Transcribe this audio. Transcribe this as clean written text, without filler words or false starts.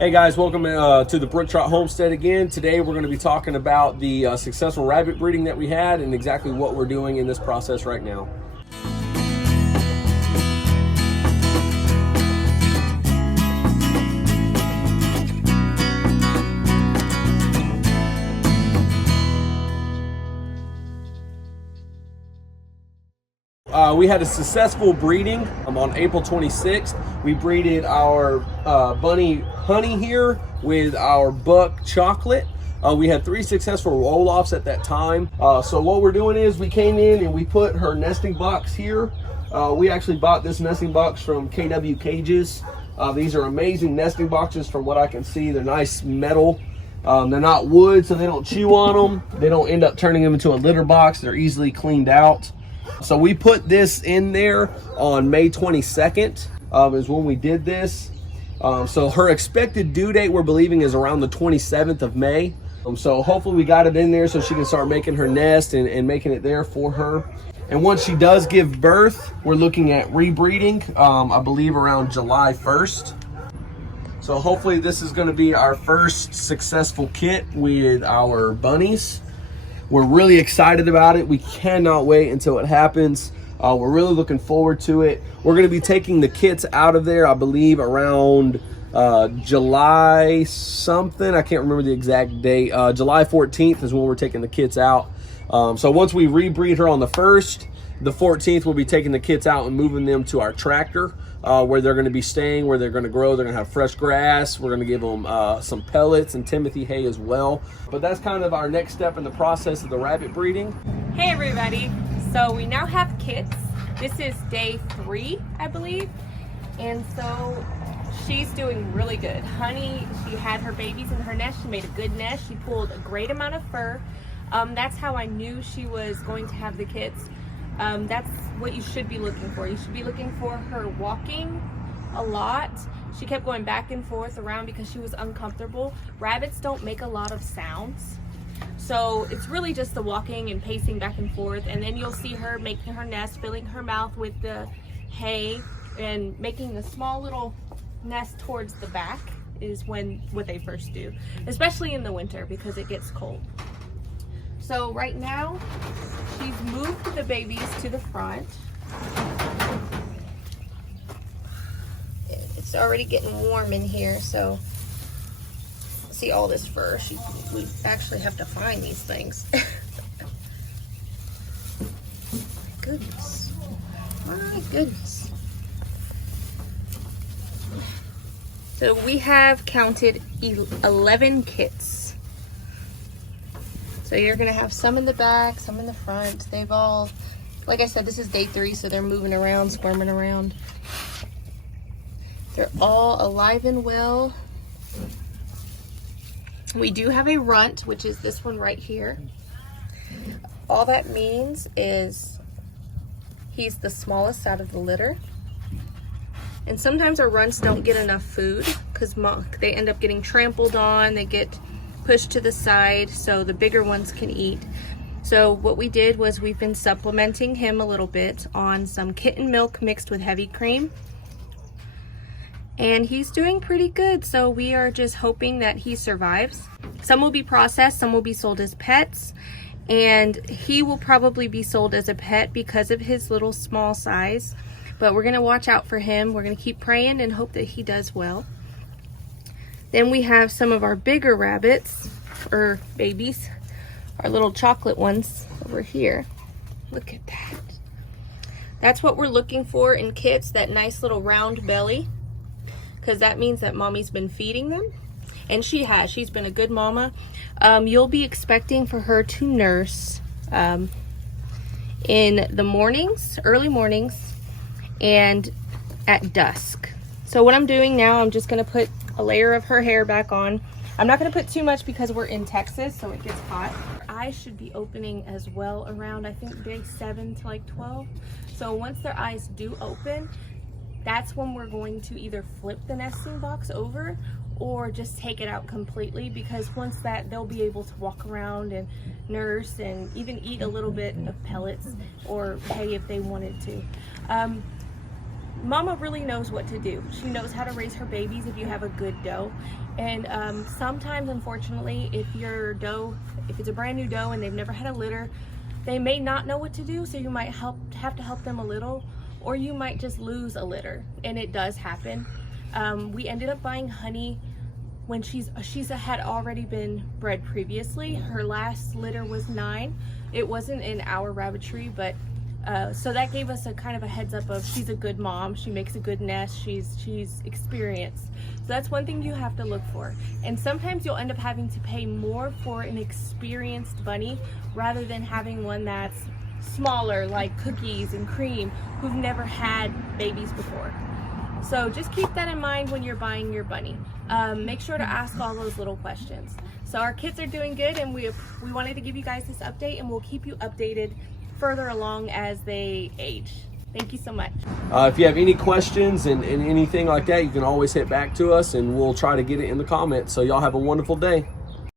Hey guys, welcome to the Brook Trot Homestead again. Today we're going to be talking about the successful rabbit breeding that we had and exactly what we're doing in this process right now. We had a successful breeding on April 26th. We breeded our bunny Honey here with our buck Chocolate. We had 3 successful roll-offs at that time. So what we're doing is we came in and we put her nesting box here. We actually bought this nesting box from KW Cages. These are amazing nesting boxes from what I can see. They're nice metal. They're not wood, so they don't chew on them. They don't end up turning them into a litter box. They're easily cleaned out. So we put this in there on May 22nd is when we did this. So her expected due date we're believing is around the 27th of May. So hopefully we got it in there so she can start making her nest and making it there for her. And once she does give birth, we're looking at rebreeding, I believe around July 1st. So hopefully this is going to be our first successful kit with our bunnies. We're really excited about it. We cannot wait until it happens. We're really looking forward to it. We're going to be taking the kits out of there, I believe, around July something. I can't remember the exact date. July 14th is when we're taking the kits out. So once we rebreed her on the 1st, the 14th, we'll be taking the kits out and moving them to our tractor where they're going to be staying, where they're going to grow. They're going to have fresh grass. We're going to give them some pellets and Timothy hay as well. But that's kind of our next step in the process of the rabbit breeding. Hey everybody, so we now have kits. This is day 3, I believe. And so she's doing really good. Honey, she had her babies in her nest. She made a good nest. She pulled a great amount of fur. That's how I knew she was going to have the kits. That's what you should be looking for. You should be looking for her walking a lot. She kept going back and forth around because she was uncomfortable. Rabbits don't make a lot of sounds. So it's really just the walking and pacing back and forth. And then you'll see her making her nest, filling her mouth with the hay and making a small little nest towards the back is what they first do, especially in the winter because it gets cold. So right now, she's moved the babies to the front. It's already getting warm in here, so see all this fur. We actually have to find these things. Goodness. My goodness. So we have counted 11 kits. So you're gonna have some in the back, some in the front. They've all, like I said, this is day 3, so they're moving around, squirming around. They're all alive and well. We do have a runt, which is this one right here. All that means is he's the smallest out of the litter. And sometimes our runts don't get enough food because they end up getting trampled on, they get pushed to the side so the bigger ones can eat. So what we did was we've been supplementing him a little bit on some kitten milk mixed with heavy cream. And he's doing pretty good, so we are just hoping that he survives. Some will be processed, some will be sold as pets, and he will probably be sold as a pet because of his little small size. But we're gonna watch out for him. We're gonna keep praying and hope that he does well. Then we have some of our bigger rabbits, or babies, our little chocolate ones over here. Look at that. That's what we're looking for in kits, that nice little round belly, because that means that mommy's been feeding them. And she has. She's been a good mama. You'll be expecting for her to nurse in the mornings, early mornings, and at dusk. So what I'm doing now, I'm just going to put a layer of her hair back on. I'm not going to put too much because we're in Texas, so it gets hot. Her eyes should be opening as well around, I think, day 7 to like 12. So once their eyes do open, that's when we're going to either flip the nesting box over or just take it out completely, because once that, they'll be able to walk around and nurse and even eat a little bit of pellets or hay if they wanted to. Mama really knows what to do. She knows how to raise her babies if you have a good doe. And sometimes, unfortunately, if it's a brand new doe and they've never had a litter, they may not know what to do, so you might have to help them a little, or you might just lose a litter, and it does happen. We ended up buying Honey when she's had already been bred previously. Her last litter was 9. It wasn't in our rabbitry, but so that gave us a kind of a heads up of she's a good mom, she makes a good nest, she's experienced. So that's one thing you have to look for. And sometimes you'll end up having to pay more for an experienced bunny rather than having one that's smaller, like Cookies and Cream, who've never had babies before. So just keep that in mind when you're buying your bunny. Make sure to ask all those little questions. So our kits are doing good, and we wanted to give you guys this update, and we'll keep you updated further along as they age. Thank you so much. If you have any questions and anything like that, you can always hit back to us, and we'll try to get it in the comments. So y'all have a wonderful day.